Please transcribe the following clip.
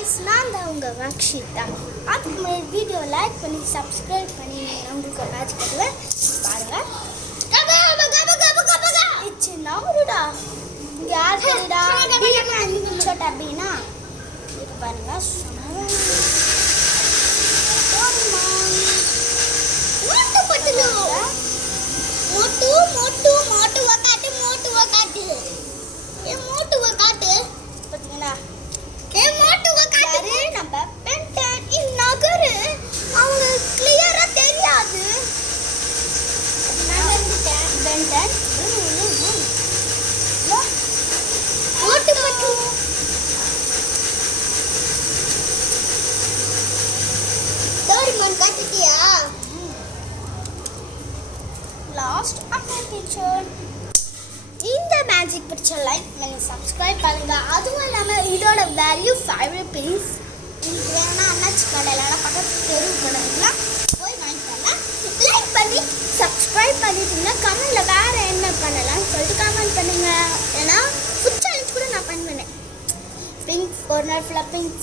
guys, நான் தான் உங்கள் ரக்ஷிதா. அதுக்கு முன்னாடி வீடியோ லைக் பண்ணி சப்ஸ்கிரைப் பண்ணி நீங்கள் உங்களுக்கு ஒரு மேட்ச் கட்டுவேன் பாருங்கள். சின்ன ஒருடா இங்கே யார் தெரியுடா சோட்டா பீனா இது பாருங்க பார்த்தீங்களா நம்ம பென்டன் நகரு அவங்க கிளியரா தெரியாது. பென்டன் மோட்டு மட்டும் டோரிமான் காட்டிட்டியா? Last update picture. இந்த மேஜிக் பிக்சர் லைக் பண்ணி சப்ஸ்கிரைப் பண்ணுங்க. அதுவும் இல்லாமல் இதோட வேல்யூ 5 rupees. உங்களுக்கு வேணும்னா அண்ணாச்சி கடையில் பக்கத்து தெரு கடைலாம் போய் வாங்கிக்கலாம். லைக் பண்ணி சப்ஸ்கிரைப் பண்ணிட்டீங்கன்னா கமெண்ட்ல வேற என்ன பண்ணலாம்னு சொல்லிட்டு கமெண்ட் பண்ணுங்க. ஏன்னா ஃபுட் சேலஞ்ச் கூட நான் பண்ணுவேன். பிங்க் ஒரு நாள் ஃபுல்லாக பிங்க்